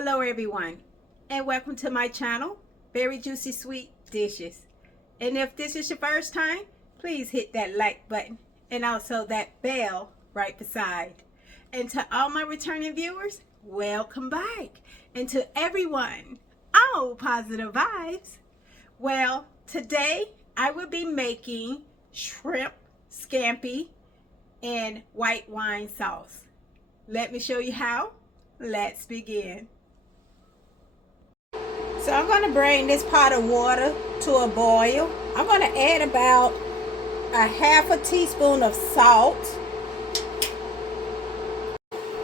Hello everyone, and welcome to my channel, Berryjuicysweet Dishes. And if this is your first time, please hit that like button and also that bell right beside. And to all my returning viewers, welcome back. And to everyone, all positive vibes. Well, today I will be making shrimp scampi in white wine sauce. Let me show you how. Let's begin. So I'm going to bring this pot of water to a boil. I'm going to add about a half a teaspoon of salt.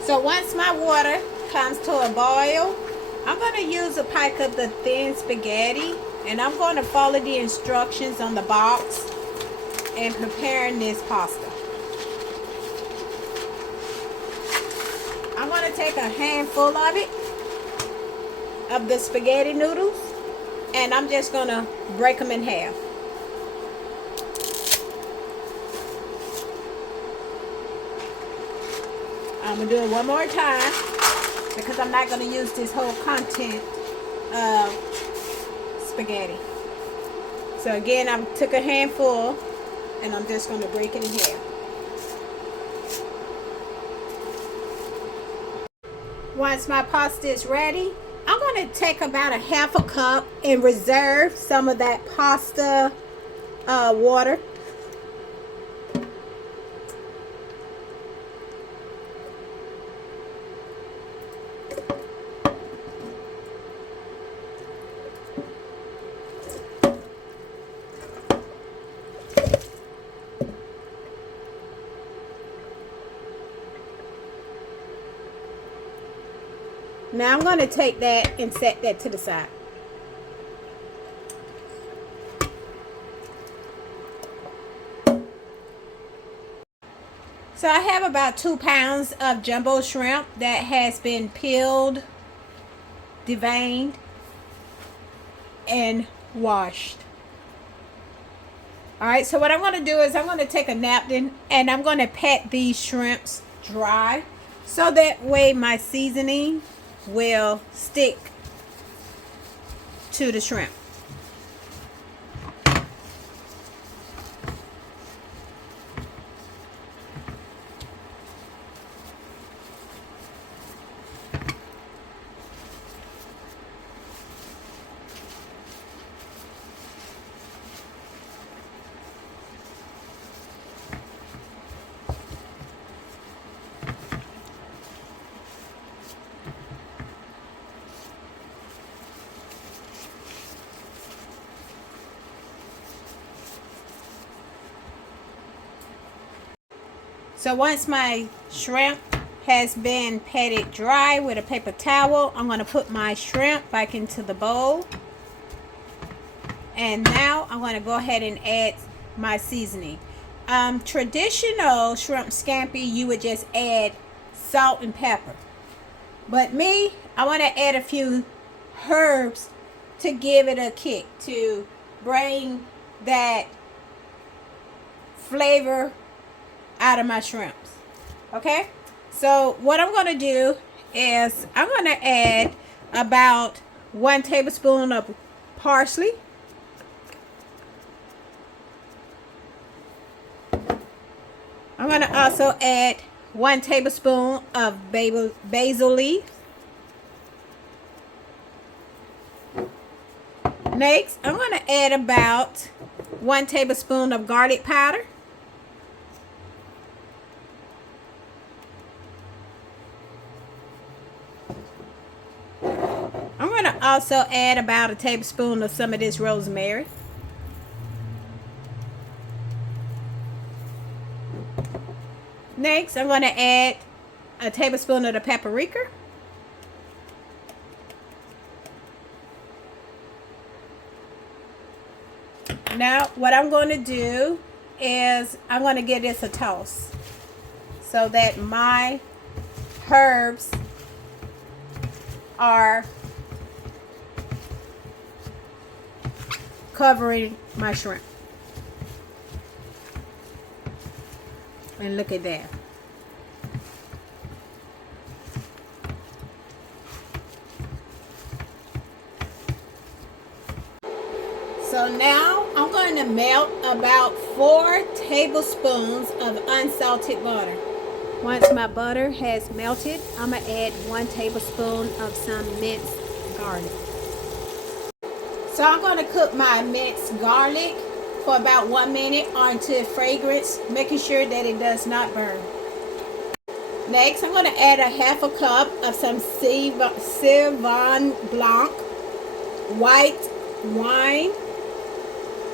So once my water comes to a boil, I'm going to use a pack of the thin spaghetti, and I'm going to follow the instructions on the box in preparing this pasta. I'm going to take a handful of it, of the spaghetti noodles, and I'm just going to break them in half. I'm going to do it one more time because I'm not going to use this whole content of spaghetti. So again, I took a handful and I'm just going to break it in half. Once my pasta is ready, I'm going to take about a half a cup and reserve some of that pasta water. Now I'm going to take that and set that to the side. So I have about 2 pounds of jumbo shrimp that has been peeled, deveined, and washed. Alright, so what I'm going to do is I'm going to take a napkin and I'm going to pat these shrimps dry so that way my seasoning will stick to the shrimp. So once my shrimp has been patted dry with a paper towel, I'm going to put my shrimp back into the bowl. And now I'm going to go ahead and add my seasoning. Traditional shrimp scampi, you would just add salt and pepper. But me, I want to add a few herbs to give it a kick, to bring that flavor out of my shrimps. Okay, so what I'm going to do is I'm going to add about 1 tablespoon of parsley. I'm going to also add 1 tablespoon of basil leaf. Next, I'm going to add about 1 tablespoon of garlic powder. I'm going to also add about a tablespoon of some of this rosemary. Next, I'm going to add a tablespoon of the paprika. Now, what I'm going to do is I'm going to give this a toss so that my herbs are covering my shrimp. And look at that. So now I'm going to melt about 4 tablespoons of unsalted butter. Once my butter has melted, I'm going to add 1 tablespoon of some minced garlic. So I'm going to cook my minced garlic for about 1 minute until fragrance, making sure that it does not burn. Next, I'm going to add a half a cup of some Sauvignon Blanc white wine.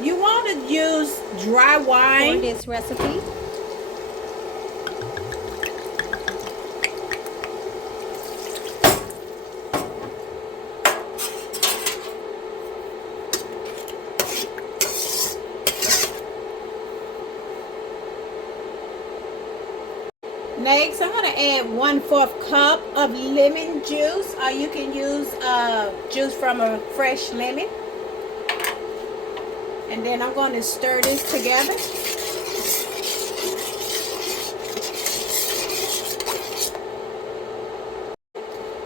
You want to use dry wine for this recipe. Next, I'm going to add 1/4 cup of lemon juice, or you can use juice from a fresh lemon. And then I'm going to stir this together.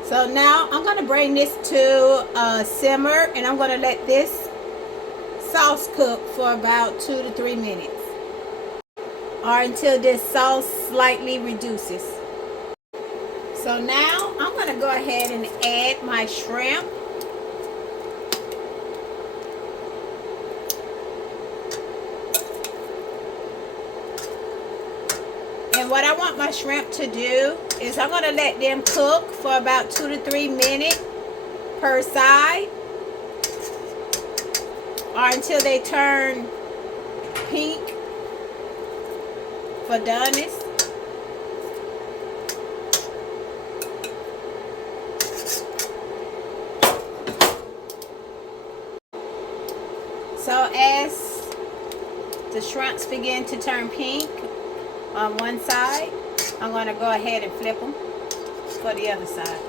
So now I'm going to bring this to a simmer, and I'm going to let this sauce cook for about 2 to 3 minutes. Or until this sauce slightly reduces. So now I'm going to go ahead and add my shrimp. And what I want my shrimp to do is I'm going to let them cook for about 2 to 3 minutes per side, or until they turn pink for doneness. So as the shrimps begin to turn pink on one side, I'm going to go ahead and flip them for the other side.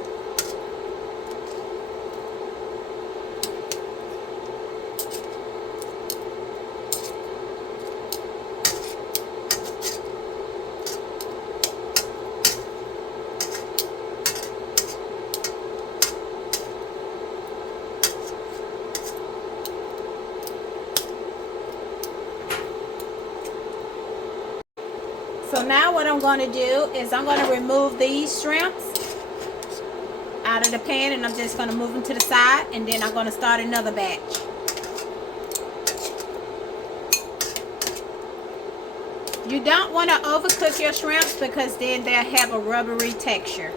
So now what I'm going to do is I'm going to remove these shrimps out of the pan, and I'm just going to move them to the side, and then I'm going to start another batch. You don't want to overcook your shrimps because then they'll have a rubbery texture.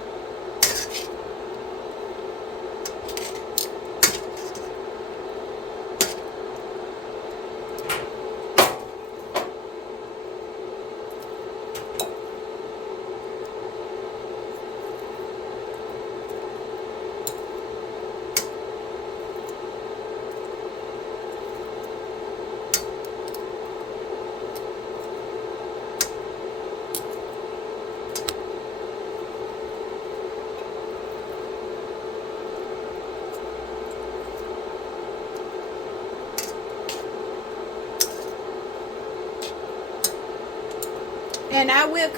And I will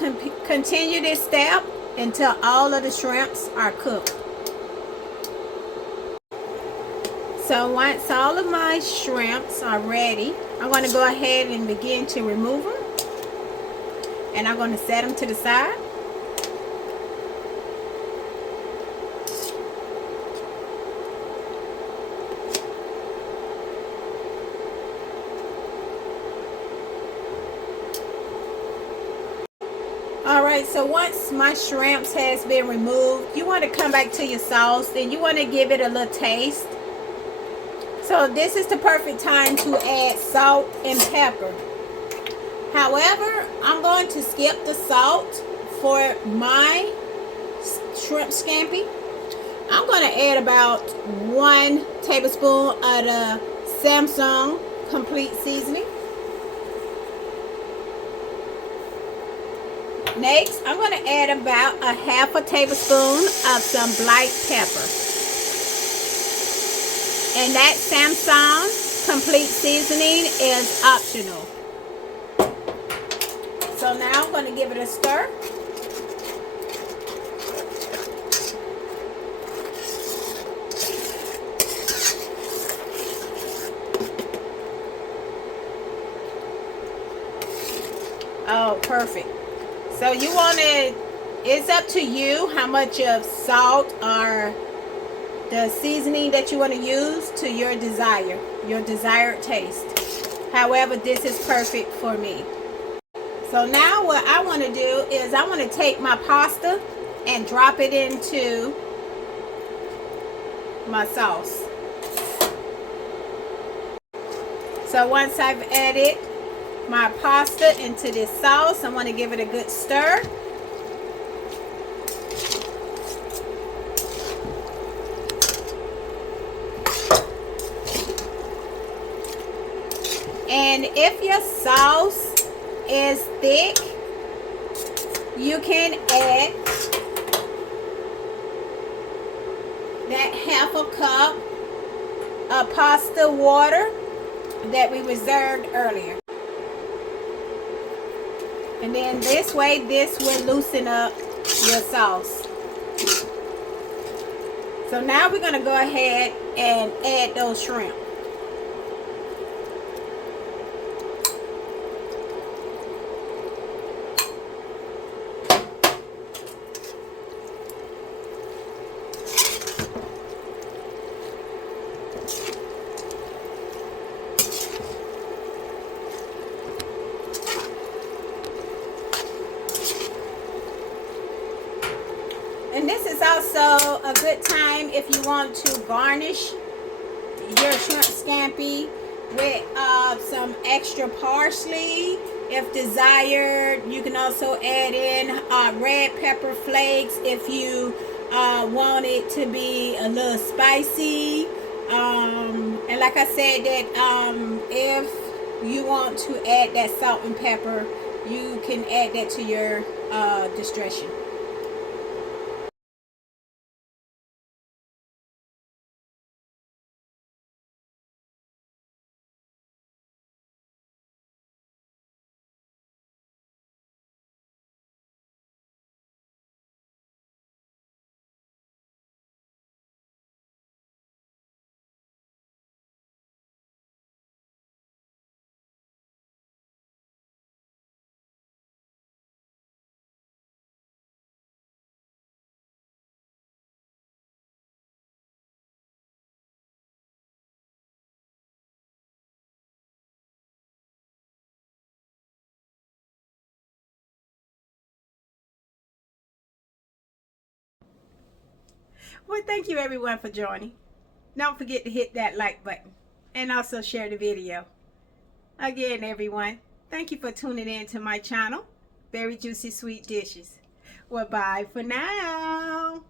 continue this step until all of the shrimps are cooked. So once all of my shrimps are ready, I'm going to go ahead and begin to remove them. And I'm going to set them to the side. Alright, so once my shrimps has been removed, you want to come back to your sauce and you want to give it a little taste. So this is the perfect time to add salt and pepper. However, I'm going to skip the salt for my shrimp scampi. I'm going to add about 1 tablespoon of the Samsung complete seasoning. Next, I'm going to add about a half a tablespoon of some black pepper. And that Samsung complete seasoning is optional. So now I'm going to give it a stir. perfect. So you want to, it's up to you how much of salt or the seasoning that you want to use to your desire, your desired taste. However, this is perfect for me. So now what I want to do is I want to take my pasta and drop it into my sauce. So once I've added my pasta into this sauce, I want to give it a good stir. And if your sauce is thick, you can add that half a cup of pasta water that we reserved earlier. And then this way, this will loosen up your sauce. So now we're going to go ahead and add those shrimp. And this is also a good time if you want to garnish your shrimp scampi with some extra parsley. If desired, you can also add in red pepper flakes if you want it to be a little spicy. And like I said, that if you want to add that salt and pepper, you can add that to your discretion. Well, thank you everyone for joining. Don't forget to hit that like button and also share the video. Again, everyone, thank you for tuning in to my channel, Very Juicy Sweet Dishes. Well, bye for now.